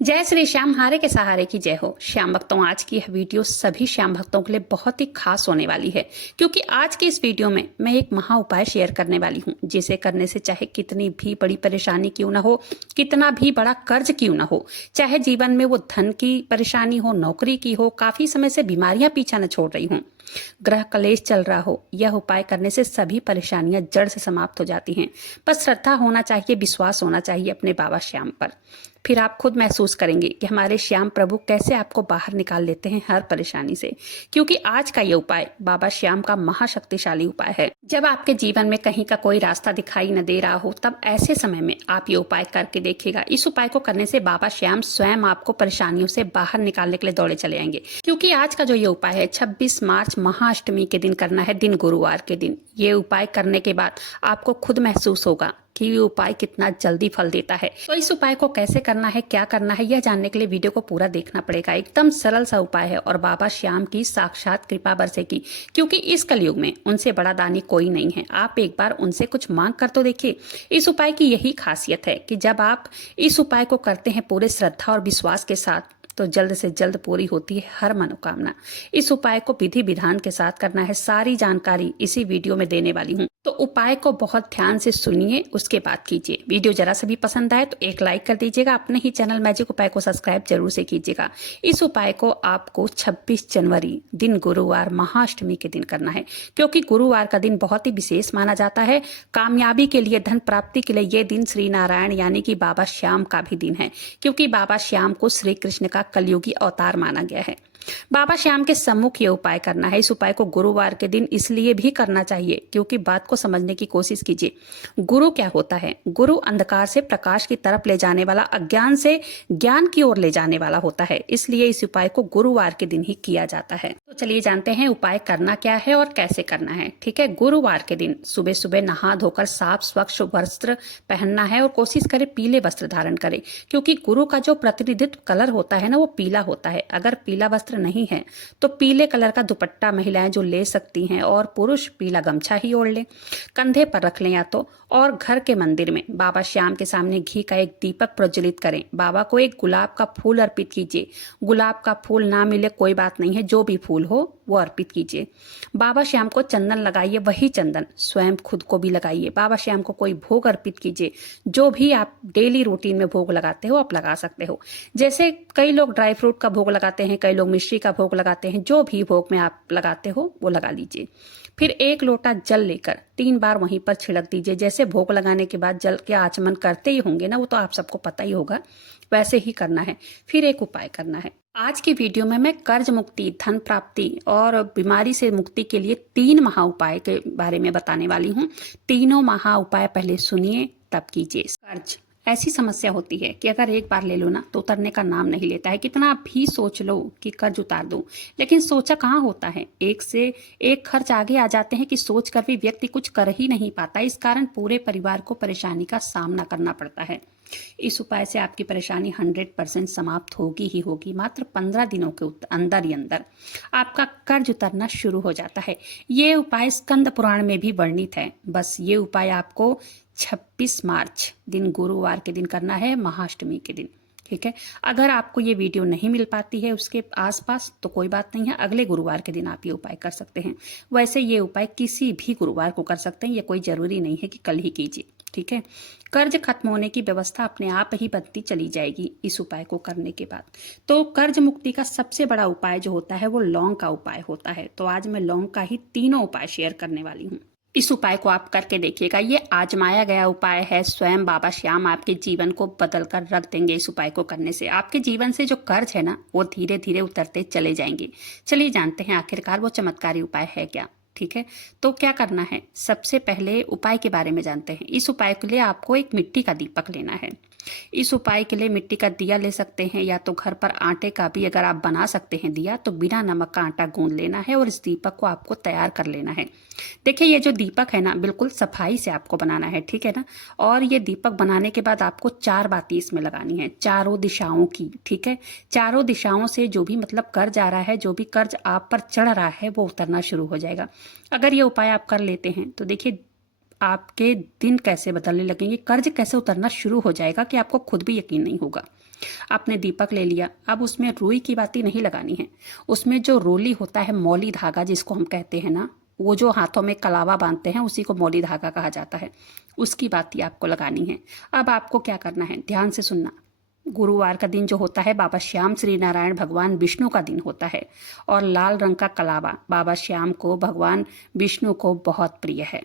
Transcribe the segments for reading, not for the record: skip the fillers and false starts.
जय श्री श्याम हारे के सहारे की जय हो। श्याम भक्तों, आज की यह वीडियो सभी श्याम भक्तों के लिए बहुत ही खास होने वाली है, क्योंकि आज की इस वीडियो में मैं एक महा उपाय शेयर करने वाली हूं, जिसे करने से चाहे कितनी भी बड़ी परेशानी क्यों ना हो, कितना भी बड़ा कर्ज क्यों ना हो, चाहे जीवन में वो धन की परेशानी हो, नौकरी की हो, काफी समय से बीमारियां पीछा न छोड़ रही हूं, ग्रह कलेश चल रहा हो, यह उपाय करने से सभी परेशानियां जड़ से समाप्त हो जाती हैं। बस श्रद्धा होना चाहिए, विश्वास होना चाहिए अपने बाबा श्याम पर। फिर आप खुद महसूस करेंगे कि हमारे श्याम प्रभु कैसे आपको बाहर निकाल लेते हैं हर परेशानी से। क्योंकि आज का ये उपाय बाबा श्याम का महाशक्तिशाली उपाय है। जब आपके जीवन में कहीं का कोई रास्ता दिखाई न दे रहा हो, तब ऐसे समय में आप ये उपाय करके देखिएगा। इस उपाय को करने से बाबा श्याम स्वयं आपको परेशानियों से बाहर निकालने के लिए दौड़े चले आएंगे। क्योंकि आज का जो ये उपाय है 26 मार्च महाअष्टमी के दिन करना है, दिन गुरुवार के दिन। ये उपाय करने के बाद आपको खुद महसूस होगा कि ये उपाय कितना जल्दी फल देता है। तो इस उपाय को कैसे करना है, क्या करना है, यह जानने के लिए वीडियो को पूरा देखना पड़ेगा। एकदम सरल सा उपाय है और बाबा श्याम की साक्षात कृपा बरसेगी, क्योंकि इस कलयुग में उनसे बड़ा दानी कोई नहीं है। आप एक बार उनसे कुछ मांग कर तो देखिए। इस उपाय की यही खासियत है कि जब आप इस उपाय को करते हैं पूरे श्रद्धा और विश्वास के साथ, तो जल्द से जल्द पूरी होती है हर मनोकामना। इस उपाय को विधि विधान के साथ करना है, सारी जानकारी इसी वीडियो में देने वाली हूँ। तो उपाय को बहुत ध्यान से सुनिए, उसके बाद कीजिए। वीडियो जरा सा भी पसंद आए तो एक लाइक कर दीजिएगा। अपने ही चैनल मैजिक उपाय को सब्सक्राइब जरूर से कीजिएगा। इस उपाय को आपको 26 जनवरी दिन गुरुवार महाअष्टमी के दिन करना है, क्योंकि गुरुवार का दिन बहुत ही विशेष माना जाता है। कामयाबी के लिए, धन प्राप्ति के लिए ये दिन श्री नारायण यानी कि बाबा श्याम का भी दिन है, क्योंकि बाबा श्याम को श्री कृष्ण का कलयुगी अवतार माना गया है। बाबा श्याम के सम्मुख ये उपाय करना है। इस उपाय को गुरुवार के दिन इसलिए भी करना चाहिए, क्योंकि बात को समझने की कोशिश कीजिए। गुरु क्या होता है? गुरु अंधकार से प्रकाश की तरफ ले जाने वाला, अज्ञान से ज्ञान की ओर ले जाने वाला होता है। इसलिए इस उपाय को गुरुवार के दिन ही किया जाता है। तो चलिए जानते हैं उपाय करना क्या है और कैसे करना है। ठीक है, गुरुवार के दिन सुबह सुबह नहा धोकर साफ स्वच्छ वस्त्र पहनना है और कोशिश करें पीले वस्त्र धारण करें, क्योंकि गुरु का जो प्रतिनिधित्व कलर होता है ना, वो पीला होता है। अगर पीला वस्त्र नहीं है तो पीले कलर का दुपट्टा महिलाएं जो ले सकती हैं, और पुरुष पीला गमछा ही ओढ़ लें, कंधे पर रख लें या तो। और घर के मंदिर में बाबा श्याम के सामने घी का एक दीपक प्रज्वलित करें। बाबा को एक गुलाब का फूल अर्पित कीजिए। गुलाब का फूल ना मिले कोई बात नहीं है, जो भी फूल हो वो अर्पित कीजिए। बाबा श्याम को चंदन लगाइए, वही चंदन स्वयं खुद को भी लगाइए। बाबा श्याम को कोई भोग अर्पित कीजिए, जो भी आप डेली रूटीन में भोग लगाते हो आप लगा सकते हो। जैसे कई लोग ड्राई फ्रूट का भोग लगाते हैं, कई लोग मिश्री का भोग लगाते हैं। जो भी भोग में आप लगाते हो वो लगा लीजिए। फिर एक लोटा जल लेकर 3 बार वहीं पर छिड़क दीजिए। जैसे भोग लगाने के बाद जल के आचमन करते ही होंगे ना, वो तो आप सबको पता ही होगा, वैसे ही करना है। फिर एक उपाय करना है। आज की वीडियो में मैं कर्ज मुक्ति, धन प्राप्ति और बीमारी से मुक्ति के लिए 3 महा उपाय के बारे में बताने वाली हूँ। तीनों महा उपाय पहले सुनिए तब कीजिए। कर्ज ऐसी समस्या होती है कि अगर एक बार ले लो ना तो उतरने का नाम नहीं लेता है। कितना भी सोच लो कि कर्ज उतार दो, लेकिन सोचा कहाँ होता है। एक से एक खर्च आगे आ जाते हैं कि सोच कर भी व्यक्ति कुछ कर ही नहीं पाता। इस कारण पूरे परिवार को परेशानी का सामना करना पड़ता है। इस उपाय से आपकी परेशानी 100% समाप्त होगी ही होगी। मात्र 15 दिनों के अंदर ही अंदर आपका कर्ज उतरना शुरू हो जाता है। ये उपाय स्कंद पुराण में भी वर्णित है। बस ये उपाय आपको 26 मार्च दिन गुरुवार के दिन करना है, महाअष्टमी के दिन। ठीक है, अगर आपको ये वीडियो नहीं मिल पाती है उसके आसपास तो कोई बात नहीं है, अगले गुरुवार के दिन आप ये उपाय कर सकते हैं। वैसे ये उपाय किसी भी गुरुवार को कर सकते हैं, ये कोई जरूरी नहीं है कि कल ही कीजिए। ठीक है, कर्ज खत्म होने की व्यवस्था अपने आप ही बनती चली जाएगी इस उपाय को करने के बाद। तो कर्ज मुक्ति का सबसे बड़ा उपाय जो होता है वो लौंग का उपाय होता है। तो आज मैं लौंग का ही तीनों उपाय शेयर करने वाली हूँ। इस उपाय को आप करके देखिएगा। ये आजमाया गया उपाय है। स्वयं बाबा श्याम आपके जीवन को बदल कर रख देंगे। इस उपाय को करने से आपके जीवन से जो कर्ज है ना, वो धीरे धीरे उतरते चले जाएंगे। चलिए जानते हैं आखिरकार वो चमत्कारी उपाय है क्या। ठीक है, तो क्या करना है, सबसे पहले उपाय के बारे में जानते हैं। इस उपाय के लिए आपको एक मिट्टी का दीपक लेना है। इस उपाय के लिए मिट्टी का दिया ले सकते हैं, या तो घर पर आटे का भी अगर आप बना सकते हैं दिया, तो बिना नमक का आटा गूंद लेना है और इस दीपक को आपको तैयार कर लेना है। देखिए ये जो दीपक है ना, बिल्कुल सफाई से आपको बनाना है। ठीक है ना, और ये दीपक बनाने के बाद आपको 4 बाती इसमें लगानी है, चारों दिशाओं की। ठीक है, चारों दिशाओं से जो भी मतलब कर्ज आ रहा है, जो भी कर्ज आप पर चढ़ रहा है, वो उतरना शुरू हो जाएगा। अगर ये उपाय आप कर लेते हैं तो देखिए आपके दिन कैसे बदलने लगेंगे, कर्ज कैसे उतरना शुरू हो जाएगा कि आपको खुद भी यकीन नहीं होगा। आपने दीपक ले लिया, अब उसमें रुई की बाती नहीं लगानी है, उसमें जो रोली होता है, मौली धागा जिसको हम कहते हैं ना, वो जो हाथों में कलावा बांधते हैं उसी को मौली धागा कहा जाता है, उसकी बाती आपको लगानी है। अब आपको क्या करना है, ध्यान से सुनना। गुरुवार का दिन जो होता है बाबा श्याम श्री नारायण भगवान विष्णु का दिन होता है, और लाल रंग का कलावा बाबा श्याम को, भगवान विष्णु को बहुत प्रिय है।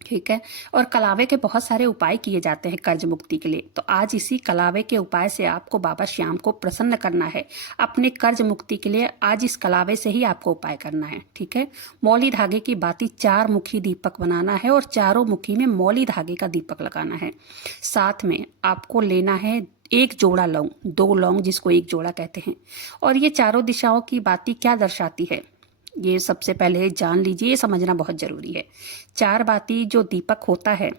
ठीक है, और कलावे के बहुत सारे उपाय किए जाते हैं कर्ज मुक्ति के लिए, तो आज इसी कलावे के उपाय से आपको बाबा श्याम को प्रसन्न करना है। अपने कर्ज मुक्ति के लिए आज इस कलावे से ही आपको उपाय करना है। ठीक है, मौली धागे की बाती 4 मुखी दीपक बनाना है और चारों मुखी में मौली धागे का दीपक लगाना है। साथ में आपको लेना है 1 जोड़ा लौंग, 2 लौंग जिसको 1 जोड़ा कहते हैं। और ये चारों दिशाओं की बाती क्या दर्शाती है, ये सबसे पहले जान लीजिए, ये समझना बहुत जरूरी है। 4 बाती जो दीपक होता है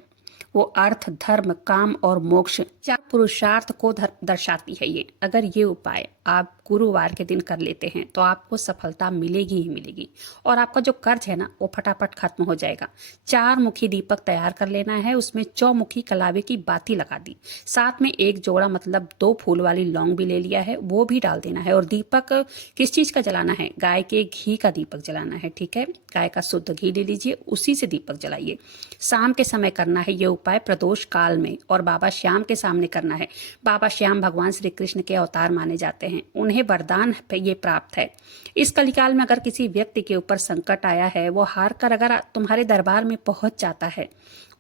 वो अर्थ, धर्म, काम और मोक्ष 4 पुरुषार्थ को दर्शाती है। ये अगर ये उपाय आप गुरुवार के दिन कर लेते हैं तो आपको सफलता मिलेगी ही मिलेगी, और आपका जो कर्ज है ना वो फटाफट खत्म हो जाएगा। 4 मुखी दीपक तैयार कर लेना है, उसमें चौमुखी कलावे की बाती लगा दी, साथ में 1 जोड़ा मतलब 2 फूल वाली लौंग भी ले लिया है, वो भी डाल देना है। और दीपक किस चीज का जलाना है, गाय के घी का दीपक जलाना है। ठीक है, गाय का शुद्ध घी ले लीजिए, उसी से दीपक जलाइए। शाम के समय करना है ये उपाय, प्रदोष काल में, और बाबा श्याम के सामने करना है। बाबा श्याम भगवान श्री कृष्ण के अवतार माने जाते हैं, उन्हें वरदान ये प्राप्त है। इस कलिकाल में अगर किसी व्यक्ति के ऊपर संकट आया है, वो हार कर अगर तुम्हारे दरबार में पहुंच जाता है,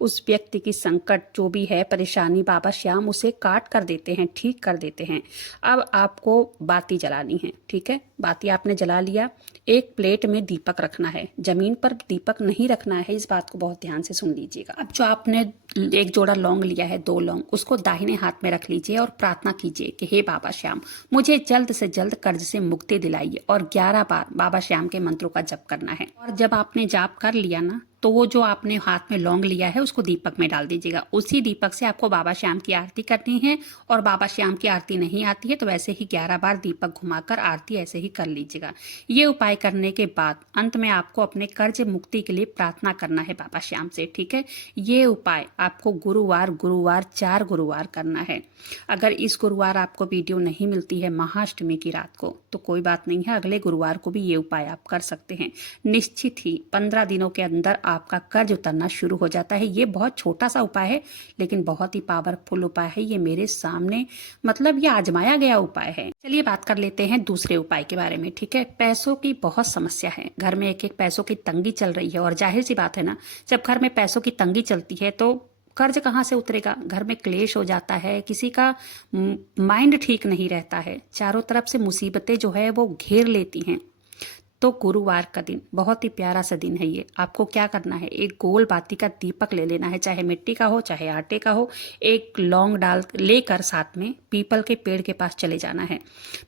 उस व्यक्ति की संकट जो भी है, परेशानी, बाबा श्याम उसे काट कर देते हैं, ठीक कर देते हैं। अब आपको बाती जलानी है। ठीक है, बाती आपने जला लिया, एक प्लेट में दीपक रखना है, जमीन पर दीपक नहीं रखना है, इस बात को बहुत ध्यान से सुन लीजिएगा। अब जो आपने 1 जोड़ा लौंग लिया है, 2 लौंग, उसको दाहिने हाथ में रख लीजिए और प्रार्थना कीजिए कि हे बाबा श्याम, मुझे जल्द से जल्द कर्ज से मुक्ति दिलाइए, और 11 बार बाबा श्याम के मंत्रों का जप करना है। और जब आपने जाप कर लिया ना, तो वो जो आपने हाथ में लौंग लिया है उसको दीपक में डाल दीजिएगा। उसी दीपक से आपको बाबा श्याम की आरती करनी है, और बाबा श्याम की आरती नहीं आती है तो वैसे ही 11 बार दीपक घुमाकर आरती ऐसे ही कर लीजिएगा। ये उपाय करने के बाद अंत में आपको अपने कर्ज मुक्ति के लिए प्रार्थना करना है बाबा श्याम से। ठीक है, ये उपाय आपको गुरुवार 4 गुरुवार करना है। अगर इस गुरुवार आपको वीडियो नहीं मिलती है महाअष्टमी की रात को, तो कोई बात नहीं है, अगले गुरुवार को भी ये उपाय आप कर सकते हैं। निश्चित ही 15 दिनों के अंदर आपका कर्ज उतरना शुरू हो जाता है। ये बहुत छोटा सा उपाय है, लेकिन बहुत ही पावरफुल उपाय है। ये मेरे सामने मतलब ये आजमाया गया उपाय है। चलिए बात कर लेते हैं दूसरे उपाय के बारे में। ठीक है, पैसों की बहुत समस्या है, घर में एक पैसों की तंगी चल रही है, और जाहिर सी बात है ना, जब घर में पैसों की तंगी चलती है तो कर्ज कहाँ से उतरेगा, घर में क्लेश हो जाता है, किसी का माइंड ठीक नहीं रहता है, चारों तरफ से मुसीबतें जो है वो घेर लेती हैं। तो गुरुवार का दिन बहुत ही प्यारा सा दिन है ये। आपको क्या करना है, एक गोल बाती का दीपक ले लेना है, चाहे मिट्टी का हो चाहे आटे का हो। एक लौंग डाल लेकर साथ में पीपल के पेड़ के पास चले जाना है।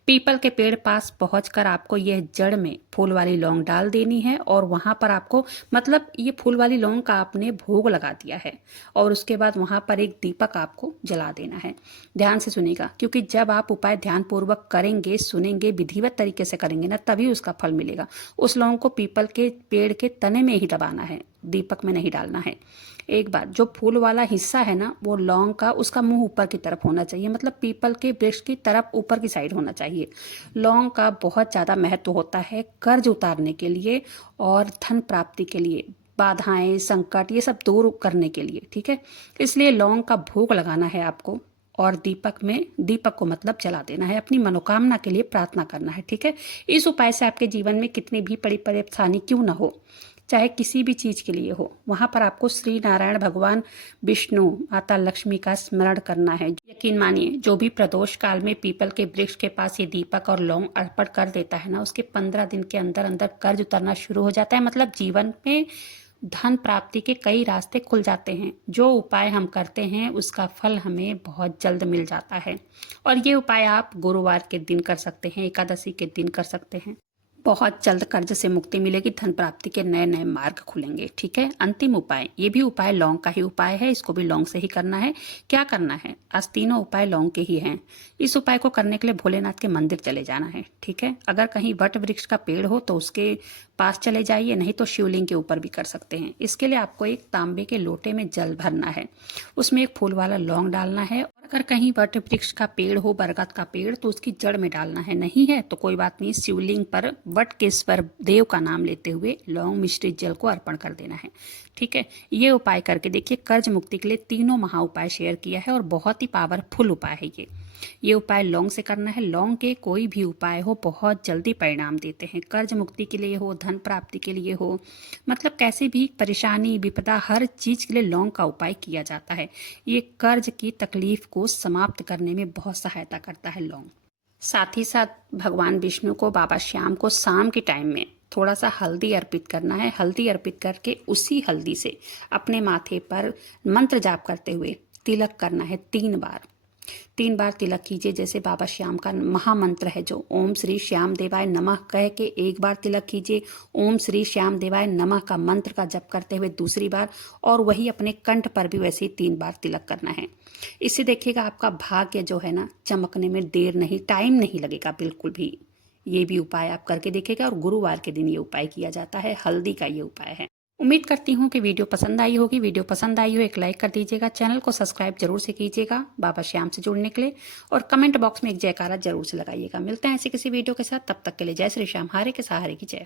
पीपल के पेड़ पास पहुंचकर आपको यह जड़ में फूल वाली लौंग डाल देनी है, और वहां पर आपको मतलब ये फूल वाली लौंग का आपने भोग लगा दिया है, और उसके बाद वहां पर एक दीपक आपको जला देना है। ध्यान से सुनिएगा, क्योंकि जब आप उपाय ध्यान पूर्वक करेंगे, सुनेंगे, विधिवत तरीके से करेंगे ना, तभी उसका फल मिलेगा। उस लौंग को पीपल के पेड़ के तने में ही दबाना है, दीपक में नहीं डालना है। एक बात, जो फूल वाला हिस्सा है ना, वो लौंग का, उसका मुंह ऊपर की तरफ होना चाहिए, मतलब पीपल के वृक्ष की तरफ ऊपर की साइड होना चाहिए। लौंग का बहुत ज्यादा महत्व होता है कर्ज उतारने के लिए और धन प्राप्ति के लिए, बाधाएं, संकट, ये सब दूर करने के लिए। ठीक है, इसलिए लौंग का भोग लगाना है आपको, और दीपक को मतलब जला देना है, अपनी मनोकामना के लिए प्रार्थना करना है। ठीक है, इस उपाय से आपके जीवन में कितनी भी बड़ी परेशानी क्यों ना हो, चाहे किसी भी चीज के लिए हो, वहां पर आपको श्री नारायण भगवान विष्णु, माता लक्ष्मी का स्मरण करना है। यकीन मानिए, जो भी प्रदोष काल में पीपल के वृक्ष के पास ये दीपक और लौंग अर्पण कर देता है ना, उसके 15 दिन के अंदर अंदर कर्ज उतरना शुरू हो जाता है, मतलब जीवन में धन प्राप्ति के कई रास्ते खुल जाते हैं। जो उपाय हम करते हैं उसका फल हमें बहुत जल्द मिल जाता है, और ये उपाय आप गुरुवार के दिन कर सकते हैं, एकादशी के दिन कर सकते हैं। बहुत जल्द कर्ज से मुक्ति मिलेगी, धन प्राप्ति के नए नए मार्ग खुलेंगे। ठीक है, अंतिम उपाय, ये भी उपाय लौंग का ही उपाय है, इसको भी लौंग से ही करना है। क्या करना है, आज तीनों उपाय लौंग के ही हैं। इस उपाय को करने के लिए भोलेनाथ के मंदिर चले जाना है। ठीक है, अगर कहीं वट वृक्ष का पेड़ हो तो उसके पास चले जाइए, नहीं तो शिवलिंग के ऊपर भी कर सकते हैं। इसके लिए आपको एक तांबे के लोटे में जल भरना है, उसमें एक फूल वाला लौंग डालना है। और अगर कहीं वट वृक्ष का पेड़ हो, बरगद का पेड़, तो उसकी जड़ में डालना है। नहीं है तो कोई बात नहीं, शिवलिंग पर वटकेश्वर देव का नाम लेते हुए लौंग मिश्रित जल को अर्पण कर देना है। ठीक है, ये उपाय करके देखिए। कर्ज मुक्ति के लिए तीनों महा उपाय शेयर किया है और बहुत ही पावरफुल उपाय है ये उपाय लौंग से करना है। लौंग के कोई भी उपाय हो बहुत जल्दी परिणाम देते हैं। कर्ज मुक्ति के लिए हो, धन प्राप्ति के लिए हो, मतलब कैसे भी परेशानी विपदा, हर चीज के लिए लौंग का उपाय किया जाता है। ये कर्ज की तकलीफ को समाप्त करने में बहुत सहायता करता है लौंग। साथ ही साथ भगवान विष्णु को, बाबा श्याम को शाम के टाइम में थोड़ा सा हल्दी अर्पित करना है। हल्दी अर्पित करके उसी हल्दी से अपने माथे पर मंत्र जाप करते हुए तिलक करना है 3 बार तिलक कीजिए। जैसे बाबा श्याम का महामंत्र है जो ओम श्री श्याम देवाय नमः कह के 1 बार तिलक कीजिए, ओम श्री श्याम देवाय नमः का मंत्र का जप करते हुए दूसरी बार, और वही अपने कंठ पर भी वैसे ही 3 बार तिलक करना है। इससे देखिएगा आपका भाग्य जो है ना चमकने में देर नहीं, टाइम नहीं लगेगा बिल्कुल भी। ये भी उपाय आप करके देखिएगा, और गुरुवार के दिन ये उपाय किया जाता है, हल्दी का ये उपाय है। उम्मीद करती हूँ कि वीडियो पसंद आई होगी। वीडियो पसंद आई हो एक लाइक कर दीजिएगा, चैनल को सब्सक्राइब जरूर से कीजिएगा बाबा श्याम से जुड़ने के लिए, और कमेंट बॉक्स में एक जयकारा जरूर से लगाइएगा। मिलते हैं ऐसे किसी वीडियो के साथ, तब तक के लिए जय श्री श्याम, हारे के सहारे की जय।